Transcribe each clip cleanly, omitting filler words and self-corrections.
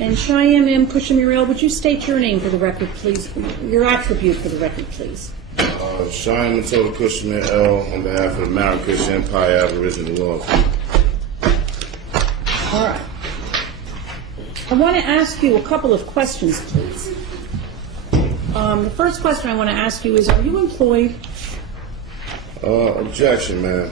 And Cheyenne M. Cushing-Muriel, would you state your name for the record, please? Your attribute for the record, please. Cheyenne Matola Cushing-Muriel on behalf of the Marrakesh Empire Aboriginal Laws. All right. I want to ask you a couple of questions, please. The first question I want to ask you is, are you employed? Objection, man.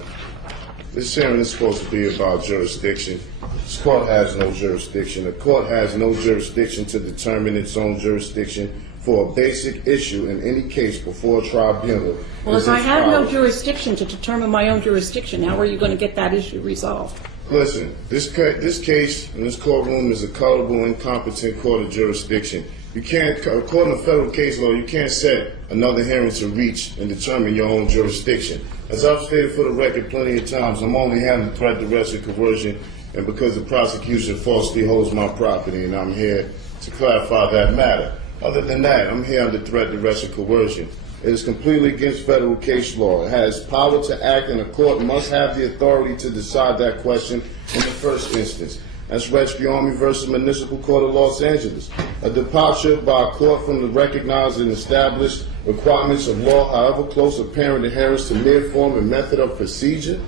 This hearing is supposed to be about jurisdiction. This court has no jurisdiction. The court has no jurisdiction to determine its own jurisdiction for a basic issue in any case before a tribunal. Well, if I have no jurisdiction to determine my own jurisdiction, how are you going to get that issue resolved? Listen, this case in this courtroom is a culpable, incompetent court of jurisdiction. You can't, according to federal case law, you can't set another hearing to reach and determine your own jurisdiction. As I've stated for the record plenty of times, I'm only handling threat, duress, and coercion, and because the prosecution falsely holds my property, and I'm here to clarify that matter. Other than that, I'm here under threat, duress, and coercion. It is completely against federal case law. It has power to act, and the court must have the authority to decide that question in the first instance. That's Redsky versus Municipal Court of Los Angeles. A departure by a court from the recognized and established requirements of law, however close apparent adherence to mere form and method of procedure,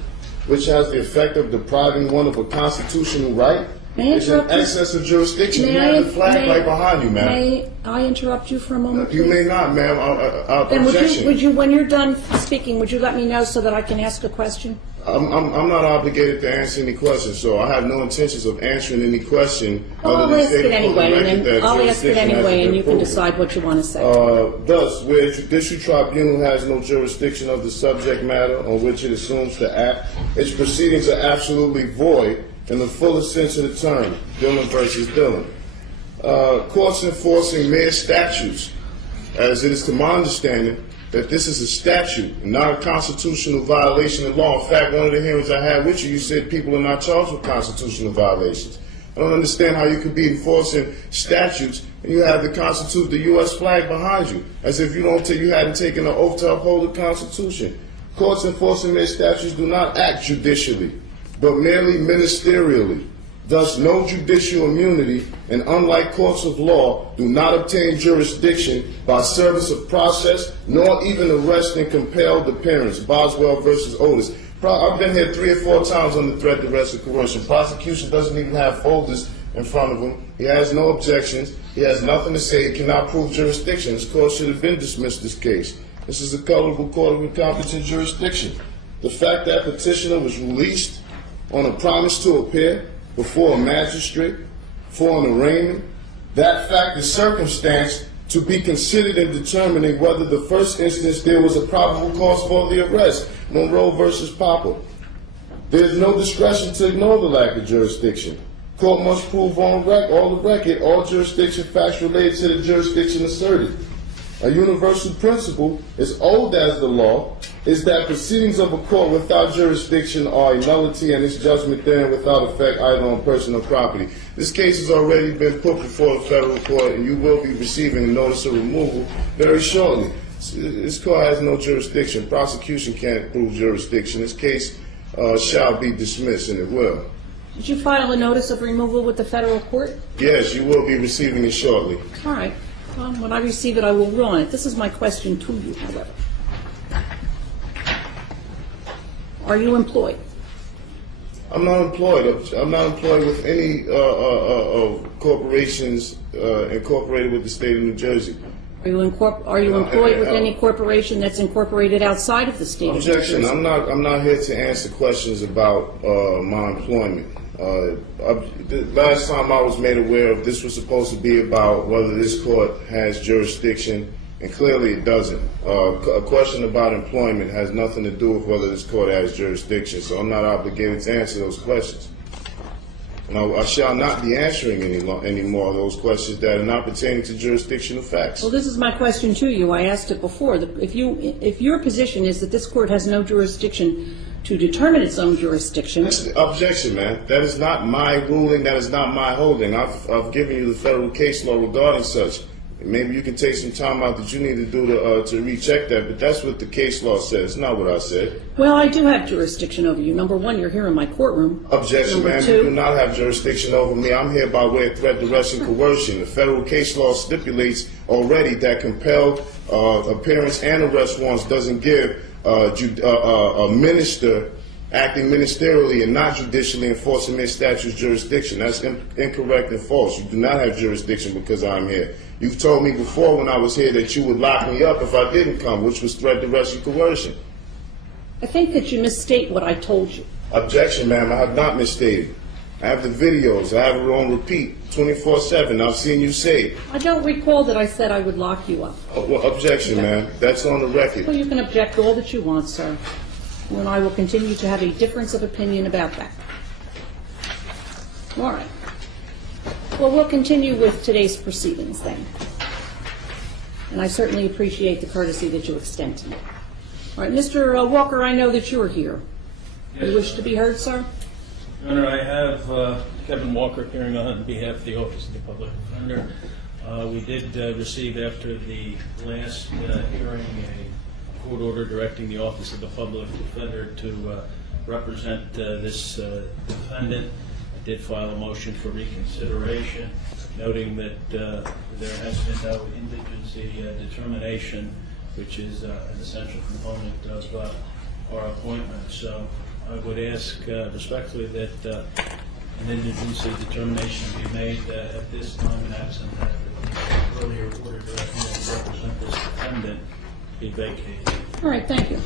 which has the effect of depriving one of a constitutional right, is in excess of jurisdiction. You have the flag right behind you, ma'am. May I interrupt you for a moment, You please? may not, ma'am. Then Objection. would you, when you're done speaking, would you let me know so that I can ask a question? I'm not obligated to answer any questions, so I have no intentions of answering any question. Well, I'll ask it anyway, and then I'll ask it anyway, and you can decide what you want to say. Thus, where a judicial tribunal has no jurisdiction of the subject matter on which it assumes to act, its proceedings are absolutely void in the fullest sense of the term, Dillon versus Dillon. Courts enforcing mere statutes, as it is to my understanding, that this is a statute and not a constitutional violation of law. In fact, one of the hearings I had with you, you said people are not charged with constitutional violations. I don't understand how you could be enforcing statutes and you have the U.S. flag behind you, as if you hadn't taken an oath to uphold the Constitution. Courts enforcing their statutes do not act judicially, but merely ministerially. Thus, no judicial immunity, and unlike courts of law, do not obtain jurisdiction by service of process, nor even arrest and compelled appearance. Boswell versus Otis. I've been here 3 or 4 times under threat, duress, and coercion. Prosecution doesn't even have folders in front of him. He has no objections. He has nothing to say. He cannot prove jurisdiction. This court should have been dismissed this case. This is a culpable court of incompetent jurisdiction. The fact that petitioner was released on a promise to appear before a magistrate for an arraignment, that fact is circumstance to be considered in determining whether the first instance there was a probable cause for the arrest. Monroe versus Popper. There is no discretion to ignore the lack of jurisdiction. Court must prove on the record all jurisdiction facts related to the jurisdiction asserted. A universal principle, as old as the law, is that proceedings of a court without jurisdiction are a nullity and its judgment therein without effect either on person or property. This case has already been put before the federal court and you will be receiving a notice of removal very shortly. This court has no jurisdiction. Prosecution can't prove jurisdiction. This case shall be dismissed, and it will. Did you file a notice of removal with the federal court? Yes, you will be receiving it shortly. All right. Well, when I receive it, I will rule on it. This is my question to you, however. Are you employed? I'm not employed. I'm not employed with any corporations incorporated with the state of New Jersey. Are you employed with any corporation that's incorporated outside of the state of New Jersey? Objection. I'm not here to answer questions about my employment. The last time I was made aware of this was supposed to be about whether this court has jurisdiction, and clearly it doesn't. A question about employment has nothing to do with whether this court has jurisdiction, so I'm not obligated to answer those questions. And I shall not be answering any more of those questions that are not pertaining to jurisdictional facts. Well, this is my question to you. I asked it before. If your position is that this court has no jurisdiction to determine its own jurisdiction. Objection, man. That is not my ruling. That is not my holding. I've given you the federal case law regarding such. Maybe you can take some time out that you need to do to recheck that, but that's what the case law says, not what I said. Well, I do have jurisdiction over you. Number one, you're here in my courtroom. Objection, Number ma'am. two, You do not have jurisdiction over me. I'm here by way of threat, duress, and coercion. The federal case law stipulates already that compelled appearance and arrest warrants doesn't give a minister acting ministerially and not judicially enforcing their statute's jurisdiction. That's incorrect and false. You do not have jurisdiction because I'm here. You've told me before when I was here that you would lock me up if I didn't come, which was threat, duress, and coercion. I think that you misstate what I told you. Objection, ma'am. I have not misstated. I have the videos. I have it on repeat 24/7. I've seen you say it. I don't recall that I said I would lock you up. Well, objection, ma'am. That's on the record. Well, you can object all that you want, sir. And I will continue to have a difference of opinion about that. All right. Well, we'll continue with today's proceedings then. And I certainly appreciate the courtesy that you extend to me. All right, Mr. Walker, I know that you are here. Yes. You wish to be heard, sir? Your Honor, I have Kevin Walker appearing on behalf of the Office of the Public Defender. We did receive, after the last hearing, a court order directing the Office of the Public Defender to represent this defendant. I did file a motion for reconsideration, noting that there has been no indigency determination, which is an essential component of our appointment. So I would ask respectfully that an indigency determination be made at this time, and absent that the earlier order directing me to represent this defendant be vacated. All right, thank you.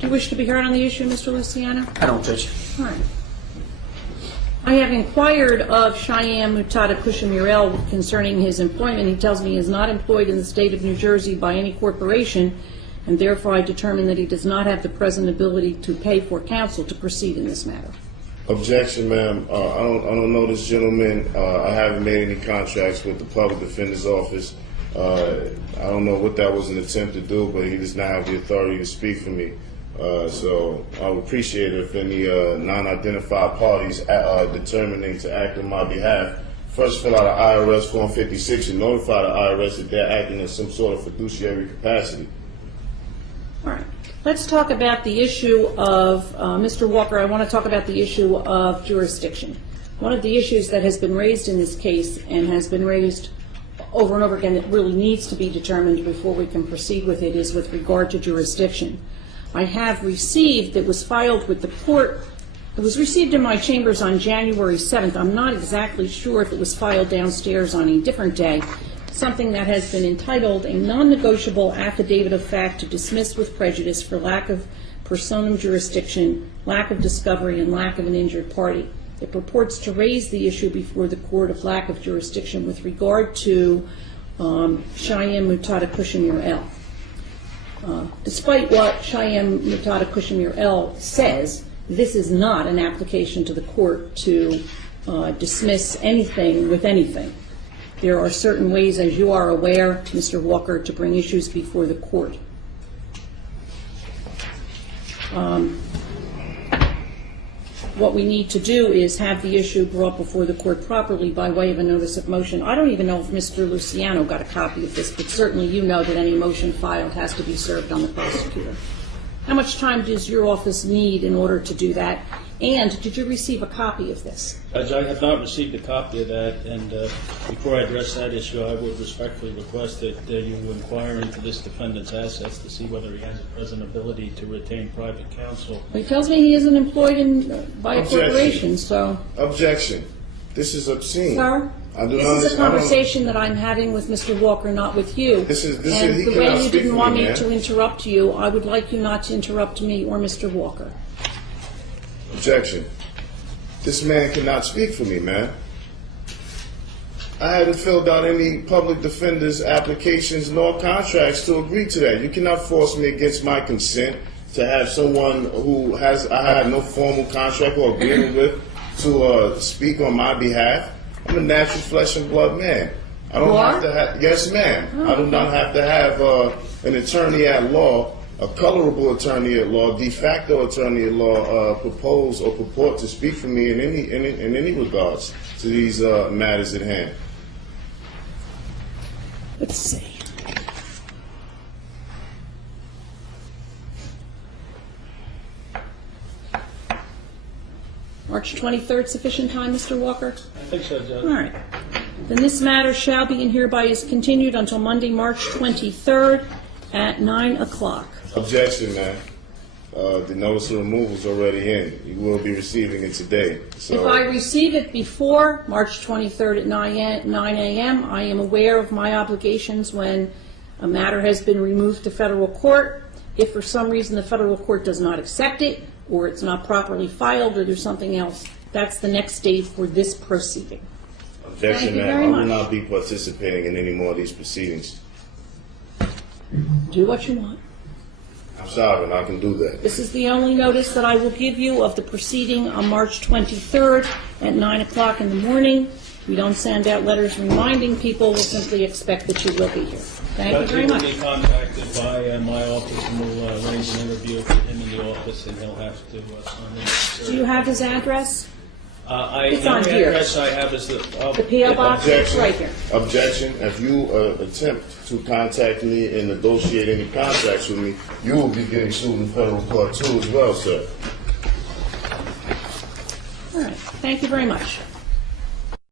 Do you wish to be heard on the issue, Mr. Luciano? I don't, Judge. All right. I have inquired of Cheyenne Mutada Kushamurel concerning his employment. He tells me he is not employed in the state of New Jersey by any corporation, and therefore I determine that he does not have the present ability to pay for counsel to proceed in this matter. Objection, ma'am. I don't know this gentleman. I haven't made any contracts with the Public Defender's Office. I don't know what that was an attempt to do, but he does not have the authority to speak for me. So I would appreciate it if any non-identified parties determining to act on my behalf first fill out an IRS Form 56 and notify the IRS that they're acting in some sort of fiduciary capacity. All right. Let's talk about the issue of, Mr. Walker, I want to talk about the issue of jurisdiction. One of the issues that has been raised in this case and has been raised over and over again that really needs to be determined before we can proceed with it is with regard to jurisdiction. I have received, it was filed with the court, it was received in my chambers on January 7th. I'm not exactly sure if it was filed downstairs on a different day, something that has been entitled a non-negotiable affidavit of fact to dismiss with prejudice for lack of personam jurisdiction, lack of discovery, and lack of an injured party. It purports to raise the issue before the court of lack of jurisdiction with regard to Cheyenne Mutada Kushamurel. Despite what Cheyenne Mutada Kushamurel says, this is not an application to the court to dismiss anything with anything. There are certain ways, as you are aware, Mr. Walker, to bring issues before the court. What we need to do is have the issue brought before the court properly by way of a notice of motion. I don't even know if Mr. Luciano got a copy of this, but certainly you know that any motion filed has to be served on the prosecutor. How much time does your office need in order to do that? And did you receive a copy of this? Judge, I have not received a copy of that, and before I address that issue, I would respectfully request that you inquire into this defendant's assets to see whether he has a present ability to retain private counsel. Well, he tells me he isn't employed by a corporation, so... Objection. This is obscene. Sir? This is a conversation that I'm having with Mr. Walker, not with you. And the way you didn't want me to interrupt you, I would like you not to interrupt me or Mr. Walker. Objection. This man cannot speak for me, man. I haven't filled out any public defender's applications nor contracts to agree to that. You cannot force me against my consent to have someone who I have no formal contract or agreement with to speak on my behalf. I'm a natural flesh and blood man. I don't have to have, yes, ma'am. I do not have to have an attorney at law, a colorable attorney at law, de facto attorney at law, propose or purport to speak for me in any regards to these matters at hand. Let's see. March 23rd, sufficient time, Mr. Walker? I think so, Judge. All right. Then this matter shall be and hereby is continued until Monday, March 23rd at 9 o'clock. Objection, ma'am. The notice of removal is already in. You will be receiving it today. So, If I receive it before March 23rd at 9 a.m., I am aware of my obligations when a matter has been removed to federal court. If for some reason the federal court does not accept it, or it's not properly filed, or there's something else, that's the next stage for this proceeding. objection, Thank you ma'am. very I will much. not be participating in any more of these proceedings. Do what you want. I'm sorry, and I can do that. This is the only notice that I will give you of the proceeding on March 23rd at 9 o'clock in the morning. We don't send out letters reminding people. We'll simply expect that you will be here. Thank you very much. Judge, he will be contacted by my office, and we'll arrange an interview with him in the office, and he'll have to sign in. Do you have his address? It's The on only here. address I have is the P.O. box is Objection. right here. Objection. If you attempt to contact me and negotiate any contracts with me, you will be getting sued in federal court too as well, sir. All right. Thank you very much.